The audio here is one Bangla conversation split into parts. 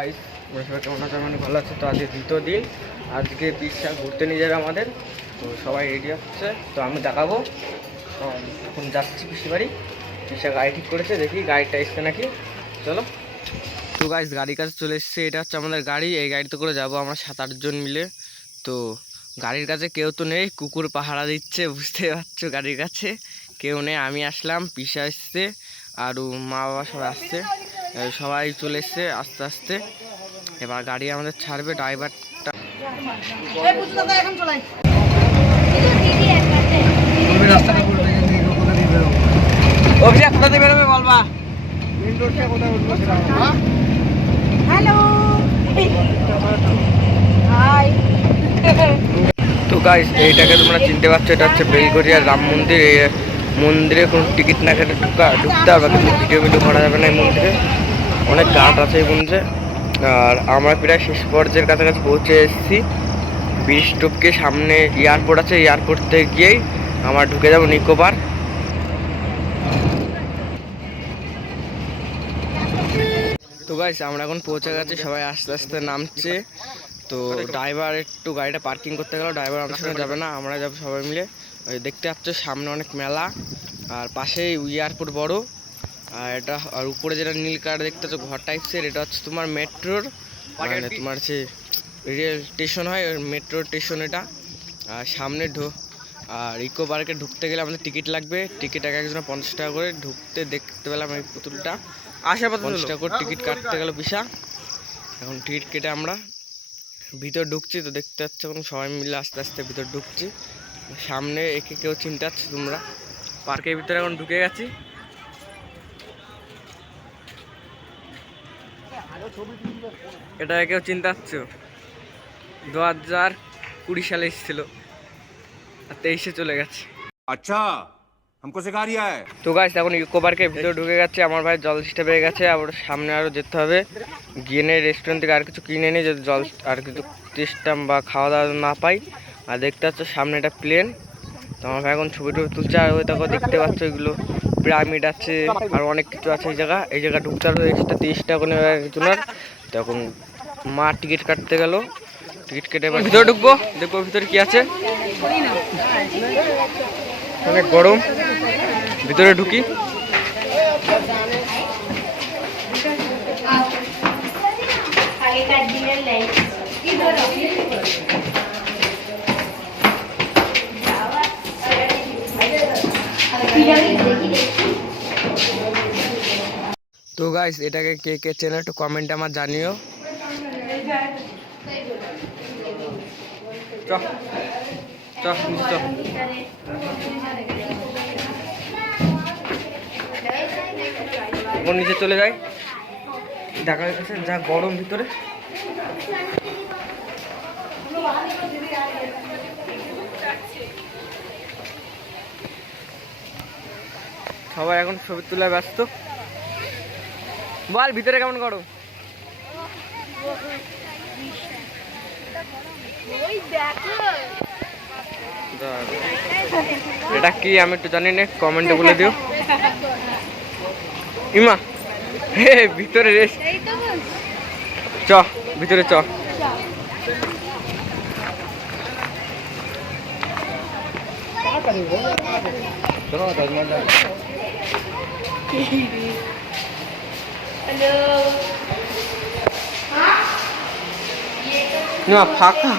গাইস সবাই কেমন আছে? মানে ভালো আছে। তো আজকে দ্বিতীয় দিন। আজকে পিসা ঘুরতে নিয়ে যাবে আমাদের। তো সবাই রেডি হচ্ছে। তো আমি দেখাবো। এখন যাচ্ছি পিসি বাড়ি পিসা গাড়ি ঠিক করেছে। দেখি গাড়িটা এসছে নাকি। চলো। তো গাইস গাড়ির কাছে চলে এসছে। এটা হচ্ছে আমাদের গাড়ি। এই গাড়িতে করে যাব আমরা সাত আটজন মিলে। তো গাড়ির কাছে কেউ তো নেই। কুকুর পাহারা দিচ্ছে। বুঝতে পারছ গাড়ির কাছে। কেউ নেই। আমি আসলাম, পিসা এসছে। আর মা বাবা সবাই আসছে। সবাই চলে এসছে আস্তে আস্তে। এবার গাড়ি আমাদের ছাড়বে ড্রাইভারটা অভিষেক কোথা থেকে বেরোবে বলবা হ্যালো। হাই। তো গাইস এইটাকে তোমরা চিনতে পারছ এটা হচ্ছে বেলগড়িয়া রাম মন্দির এই মন্দিরে কোনো টিকিট না কেটে ঢুকা, ঢুকতে হবে কিন্তু ভিডিও ভিডিও করা যাবে না এই মন্দিরে। অনেক গাট আছে এই মন্দিরে। আর আমরা প্রায় শেষ পর্যায়ের কাছাকাছি পৌঁছে এসেছি। ব্রিজ টপকে সামনে এয়ারপোর্ট আছে এয়ারপোর্ট থেকে গিয়েই আমরা ঢুকে যাব নিকো পার্ক তো গাইস আমরা এখন পৌঁছে গেছি, সবাই আস্তে আস্তে নামছে। তো ড্রাইভার একটু গাড়িটা পার্কিং করতে গেল ড্রাইভার আমার সঙ্গে যাবে না, আমরা যাব সবাই মিলে। দেখতে পাচ্ছ সামনে অনেক মেলা আর পাশেই এয়ারপোর্ট বড় আর এটা আর উপরে যেটা নীল কালার দেখতে পাচ্ছ ঘর টাইপসের এটা হচ্ছে তোমার মেট্রোর মানে তোমার যে রেল স্টেশন হয় মেট্রো স্টেশন এটা আর সামনে ঢো আর ইকো পার্কে ঢুকতে গেলে আমাদের টিকিট লাগবে টিকিট এক একজনের পঞ্চাশ টাকা করে ঢুকতে দেখতে পেলাম এই পুতুলটা। আশা পঞ্চাশ টাকা করে টিকিট কাটতে গেল পিসা এখন টিকিট কেটে আমরা ভিতর ঢুকছি তো দেখতে পাচ্ছ এখন সবাই মিলে আস্তে আস্তে ভিতর ঢুকছি। সামনে একে কেউ চিনতে পারছো তোমরা পার্কের ভিতরে এখন ঢুকে গেছি এটা কেউ চিনতে পারছো দু হাজার কুড়ি সালে এসেছিল আর তেইশে চলে গেছে अच्छा हमको सिखा रिया है তো গাছ এখন ইকো পার্কের ভিতরে ঢুকে গেছে আমার ভাই জল সিস্টেম পেয়ে গেছে আবার সামনে আরও যেতে হবে গিয়ে নিয়ে রেস্টুরেন্ট থেকে আর কিছু কিনে নিয়ে যদি জল আর কিছু সিস্টেম বা খাওয়া দাওয়া না পাই আর দেখতে পাচ্ছ সামনে একটা প্লেন। তো আমার এখন ছবি টবি তুলছে, আর ওই দেখো দেখতে পাচ্ছ এগুলো পিরামিড আছে, আর অনেক কিছু আছে এই জায়গা। এই জায়গা ঢুকতে হবে, এক্সট্রা তিরিশ টাকা নেবে একজনের। তখন মা টিকিট কাটতে গেল। টিকিট কেটে ভিতরে ঢুকবো, দেখব ভিতরে কি আছে। অনেক গরম, ভিতরে ঢুকি। তো গাইস এটাকে কে কে চেনে একটু কমেন্টে আমার জানিও। নিচে চলে যাই। দেখা যাচ্ছে যা গরম ভিতরে। সবাই এখন ছবি তোলায় ব্যস্ত। বল ভিতরে কেমন করো এটা কি আমি একটু জানি না কমেন্টে বলে দিও। ইমা হে ভিতরে রেস। চ ভিতরে চ। হ্যালো না ফাঁকা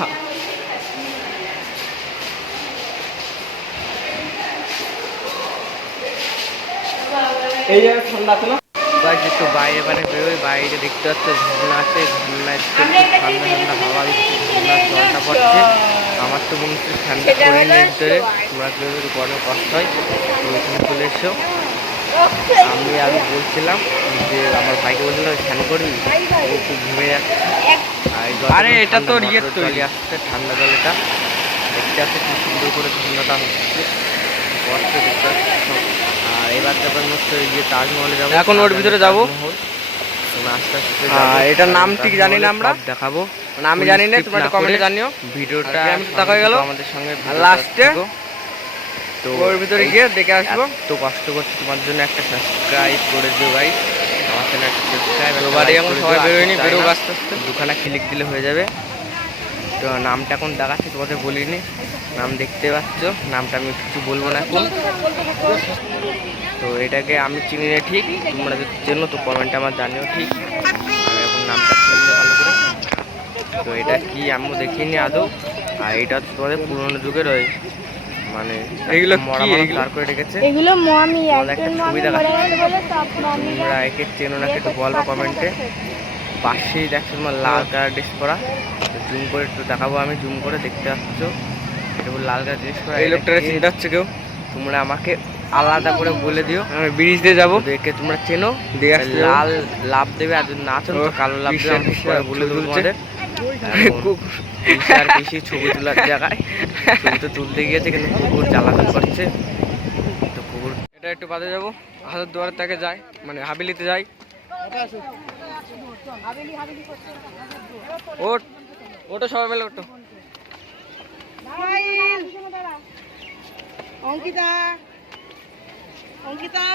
এই জায়গায় ঠান্ডা আছে না গাছ একটু বাইরে বাইরে বেরোই বাইরে দেখতে পাচ্ছ ঝর্ণা আছে ঝর্ণায় ঠান্ডা ঠান্ডা হাওয়া দিচ্ছে ঝর্ণার জলটা পড়ছে। আমার তো মনে হচ্ছে ঠান্ডা করে নিয়ে ভিতরে। তোমরা কেউ যদি গরমে কষ্ট হয় তো ওইখানে চলে এসো। আমি আমি বলছিলাম যে আমার ভাইকে বলছিলাম স্নান করবি? ও খুব ঘুমে যাচ্ছে। আর এটা তো ঠান্ডা, ইয়ের তৈরি। আসছে ঠান্ডা জল এটা দেখতে আসছে কি সুন্দর করে ঠান্ডাটা হচ্ছে। দেখতে আর এবার যাবেন হচ্ছে তাজমহলে যাব এখন ওর ভিতরে যাব? আস্তে আস্তে হ্যাঁ, এটার নাম ঠিক জানি না আমরা। দেখাবো। মানে আমি জানি না তোমরা কমেন্টে জানিও। ভিডিওটা pyramid দেখা গেল। আমাদের সঙ্গে লাস্টে তো ওর ভিতরে গিয়ে দেখে আসব। তো কষ্ট করছি তোমার জন্য একটা সাবস্ক্রাইব করে দিও ভাই। আমার চ্যানেল একটা সাবস্ক্রাইব তো এখন সবাই বেরোয়নি বেরোক আস্তে আস্তে। দুখানা ক্লিক দিলে হয়ে যাবে। তো নামটা এখন দেখাচ্ছি তোমাদের বলিনি। নাম দেখতে পাচ্ছ নামটা আমি কিছু বলব না এখন। তো এটাকে আমি চিনি না ঠিক তোমরা যদি চেনো তো কমেন্টে আমার জানিও ঠিক। এখন নামটা চিনলে ভালো করে। তো এটা কি আমিও দেখিনি আদৌ। আর এটা তোমাদের পুরোনো যুগের ওই মানে এগুলো মরা? দাঁড় করে রেখেছে। এগুলো মমি একজন মমি মরে গেছে বলে সব মমিরা একে চেনো নাকি একটু বলব কমেন্টে। পাশেই দেখছ তোমার লাল কালার ড্রেস করা জুম করে একটু দেখাবো আমি জুম করে দেখতে পাচ্ছ। এটা পুরো লাল কালার ড্রেস করা এই এটা লোকটাকে চিনতে হচ্ছে কেউ? তোমরা আমাকে আলাদা করে বলে দিও। আমি ব্রিজ দিয়ে যাব। দেখে তোমরা চেনো। দিয়ে লাল লাভ দেবে আর যদি না চেনো কালো লাভ দেবে পরে বলে দেবো তোমাদের। আর পিসি ছবি তোলার জায়গায়। ছবি তো তুলতে গিয়েছে কিন্তু কুকুর জ্বালাতন করছে। তো কুকুর এটা একটু বাদে যাব। হাজার দুয়ারের তাকে যাই মানে হাবিলিতে যাই। ওট ওটো সবাই মিলে ওটো অঙ্কিতা অঙ্কিতা।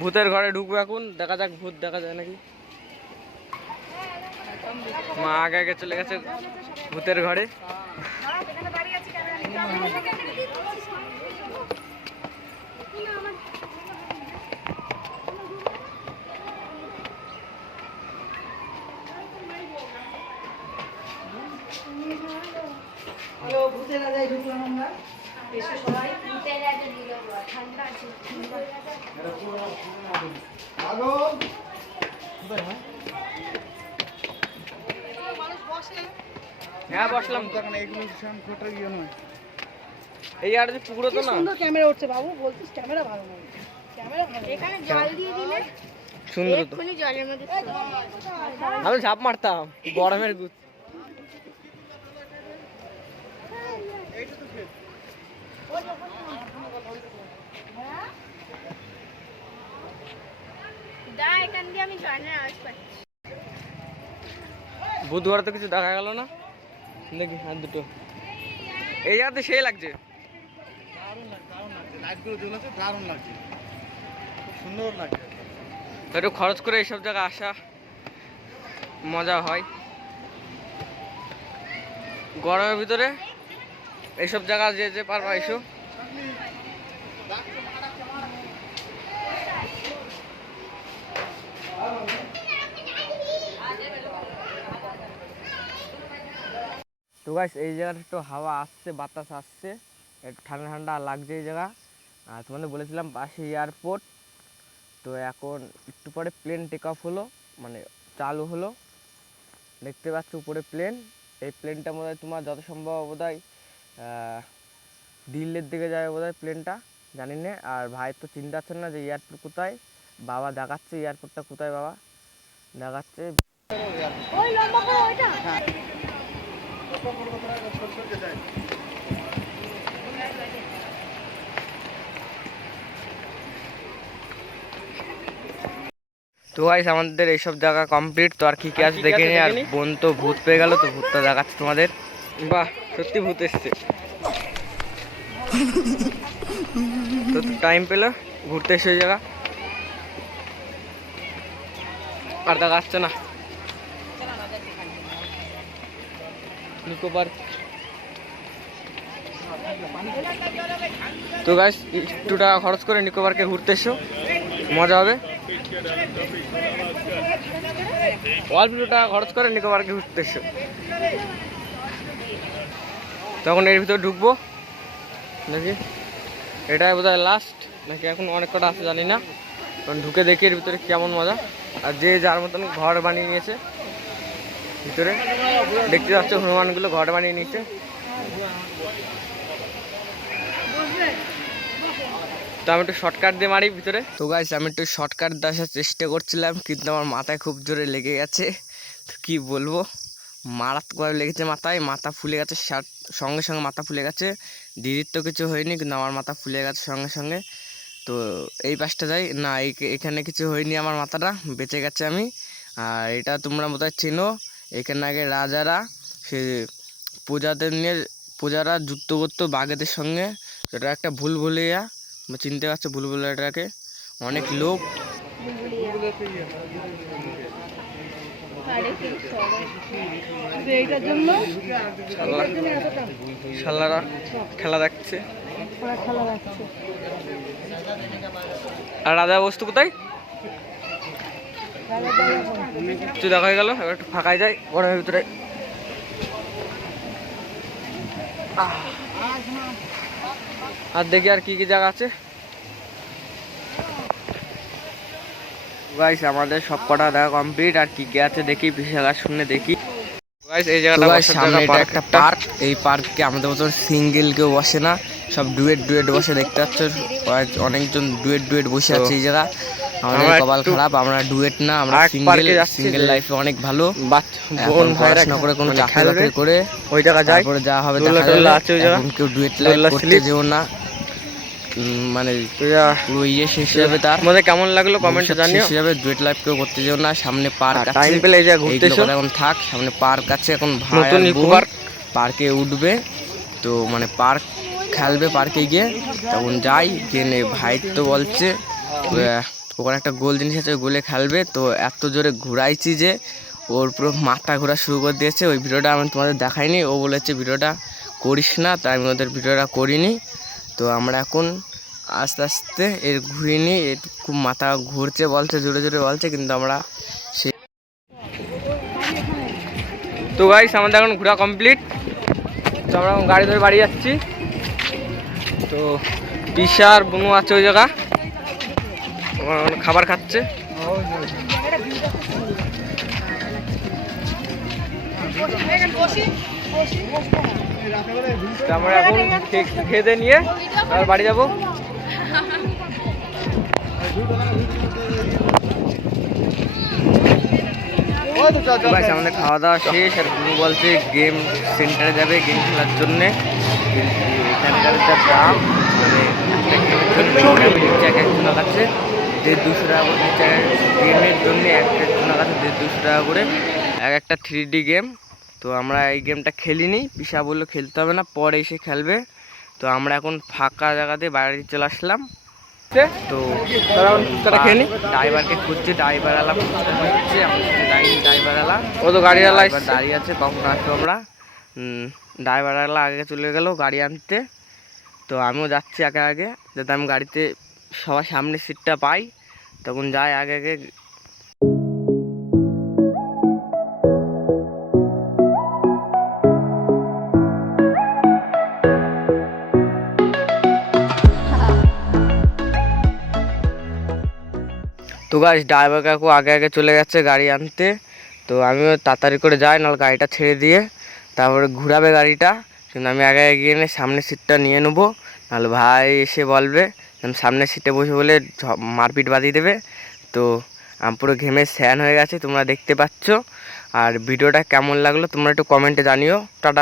ভূতের ঘরে ঢুকবো এখন, দেখা যাক ভূত দেখা যায় নাকি। মা আগে আগে চলে গেছে ভূতের ঘরে হ্যালো ভূতেরা যাই ঢুকলাম আমরা এসে সবাই মানুষ বসে হ্যাঁ বসলাম। তো এই আর যে পুকুরো তো না। সুন্দর ক্যামেরা উঠছে বাবু বলছিস ক্যামেরা ভালো নয়। ক্যামেরা ভালো এখানে জল দিয়ে দিলে সুন্দর তো। জলের মধ্যে আমি ঝাঁপ মারতাম গরমের গুছ ঘরে তো কিছু দেখা গেল না? দেখি হাত দুটো। এই জায়গাতে সেই লাগছে। একটু খরচ করে এইসব জায়গায় আসা মজা হয়। গরমের ভিতরে এইসব জায়গা যে যে পারবা এসো। তো গাইস এই জায়গাটা একটু হাওয়া আসছে, বাতাস আসছে। একটু ঠান্ডা ঠান্ডা লাগছে এই জায়গা। আর তোমাদের বলেছিলাম পাশে এয়ারপোর্ট তো এখন একটু পরে প্লেন টেক অফ হলো মানে চালু হলো। দেখতে পাচ্ছ উপরে প্লেন এই প্লেনটা বোধ হয় তোমার যত সম্ভব বোধ হয় দিল্লির দিকে যাবে বোধ হয় প্লেনটা জানি না। আর ভাই তো চিন্তা হচ্ছে না যে এয়ারপোর্ট কোথায়? বাবা দেখাচ্ছে এয়ারপোর্টটা কোথায় বাবা? দেখাচ্ছে। তো গাইস আমাদের এইসব জায়গা কমপ্লিট তো আর কি কি আছে দেখে নি আর বোন তো ভূত পেয়ে গেল তো ভূতটা দেখাচ্ছে তোমাদের। বাহ, সত্যি ভূত এসছে। তো টাইম পেল, ঘুরতে এসে জায়গা। আর দেখা আসছে না? নিকো পার্ক। তো গাছ একটু টাকা খরচ করে নিকো পার্কে ঘুরতে এসো। মজা হবে। অল্প টাকা খরচ করে নিকো পার্কে ঘুরতে এসো। তখন এর ভিতরে ঢুকবো। নাকি? এটাই বোধ লাস্ট নাকি এখন অনেক কটা আছে জানি না। কারণ ঢুকে দেখি এর ভিতরে কেমন মজা। আর যে যার মতন ঘর বানিয়ে নিয়েছে, ভিতরে। দেখতে পাচ্ছ হনুমানগুলো ঘর বানিয়ে নিয়েছে। তো আমি একটু শর্টকাট দিয়ে মারি ভিতরে। তো গাইস আমি একটু শর্টকাট আসার চেষ্টা করছিলাম, কিন্তু আমার মাথায় খুব জোরে লেগে গেছে। তো কি বলব? মারাত্মকভাবে লেগেছে মাথায়, মাথা ফুলে গেছে শার্ট, সঙ্গে সঙ্গে মাথা ফুলে গেছে। দিদির তো কিছু হয়নি, কিন্তু আমার মাথা ফুলে গেছে সঙ্গে সঙ্গে। তো এই পাশটা যাই, না এখানে কিছু হয়নি আমার মাথাটা, বেঁচে গেছে আমি। আর এটা তোমরা বোধহয় চেনো, এখানে আগে রাজারা, সে প্রজাদের নিয়ে, প্রজারা যুদ্ধ করতো বাঘেদের সঙ্গে। সেটা একটা ভুল ভুলিয়া চিনতে পারছ বুলবুলাটাকে অনেক লোক। এইটার জন্য শালারা খেলা দেখছে। আর রাজা বস্তু কোথায়? দেখা হয়ে গেল এবার একটু ফাঁকায় যাই গরমের ভিতরে। আর দেখি আর কি কি জায়গা আছে। গাইস আমাদের সব কটা দেখা কমপ্লিট আর কি কি আছে দেখি বিশাল শুনে দেখি। গাইস এই জায়গাটা সামনে এটা একটা পার্ক এই পার্কে আমাদের মতন সিঙ্গেল কেউ বসে না সব ডুয়েট ডুয়েট বসে দেখতে পাচ্ছ? অনেকজন ডুয়েট ডুয়েট বসে আছে এই জায়গা। আমাদের কপাল খারাপ আমরা ডুয়েট না আমরা সিঙ্গেল সিঙ্গেল লাইফে অনেক ভালো। বোন ভাইরা করে কোনো মানে চাকরি করে ওই জায়গা যাই। তারপরে যা হবে দেখা যাবে। কেউ ডুয়েট লাইফ করতে যেও না। মানে যা- ইয়ে শেষ হবে তার। তোমাদের কেমন লাগল কমেন্টে জানিও। শেষ হবে ডুয়েট লাইফ কেউ করতে যেও না সামনে পার্ক আছে। টাইম পেলে জায়গা ঘুরতে এখন থাক সামনে পার্ক আছে এখন ভাই নতুন পার্ক। পার্কে উঠবে তো মানে পার্ক খেলবে পার্কে গিয়ে। তখন যাই গিয়ে ভাই তো বলছে ওখানে একটা গোল জিনিস আছে গোলে খেলবে। তো এত জোরে ঘুরাইছি যে ওর পুরো মাথা ঘোরা শুরু করে দিয়েছে। ওই ভিডিওটা আমি তোমাদের দেখাইনি ও বলেছে ভিডিওটা করিস না। তাই আমি ওদের ভিডিওটা করিনি। তো আমরা এখন আস্তে আস্তে এর ঘুরিনি এর খুব মাথা ঘুরছে বলছে, জোরে জোরে বলছে, কিন্তু আমরা সে তো গাইস আমাদের এখন ঘোরা কমপ্লিট তো আমরা এখন গাড়ি ধরে বাড়ি যাচ্ছি। তো বিশার বুনু আছে ওই জায়গা। খাবার খাচ্ছে। তো আমরা এখন খেয়ে নিয়ে তারপর বাড়ি যাব। আমাদের খাওয়া দাওয়া শেষ, আর গুরু বলছে গেম সেন্টারে যাবে গেম খেলার জন্যে। এখানকার যা দাম মানে একটা জন্য এক একজনের কাছে দেড় দুশো টাকা করে গেমের জন্য এক একজনের কাছে দেড় দুশো টাকা করে। এক একটা থ্রি ডি গেম তো আমরা এই গেমটা খেলিনি। পিসা বলল খেলতে হবে না পরে এসে খেলবে। তো আমরা এখন ফাঁকা জায়গাতে বাইরে চলে আসলাম। তো তারা ফুচকাটা খেয়ে নি। ড্রাইভারকে খুঁজছে ড্রাইভার আলা ফুচকা হচ্ছে ড্রাইভার আলা ও তো গাড়িওয়ালা ড্রাইভার দাঁড়িয়ে আছে কখন আসব আমরা? ড্রাইভার আলা আগে চলে গেল গাড়ি আনতে। তো আমিও যাচ্ছি আগে আগে যাতে আমি গাড়িতে সবার সামনে সিটটা পাই। তখন যাই আগে আগে তো গাছ ড্রাইভার কাকু আগে আগে চলে গেছে গাড়ি আনতে। তো আমিও তাড়াতাড়ি করে যাই, নাহলে গাড়িটা ছেড়ে দিয়ে তারপরে ঘুরাবে গাড়িটা। কিন্তু আমি আগে এগিয়ে নিয়ে সামনের সিটটা নিয়ে নেব। নাহলে ভাই এসে বলবে সামনের সিটে বসে বলে মারপিট বাঁধিয়ে দেবে। তো আমি পুরো ঘেমে স্যান হয়ে গেছে, তোমরা দেখতে পাচ্ছ। আর ভিডিওটা কেমন লাগল তোমরা একটু কমেন্টে জানিও। টাটা।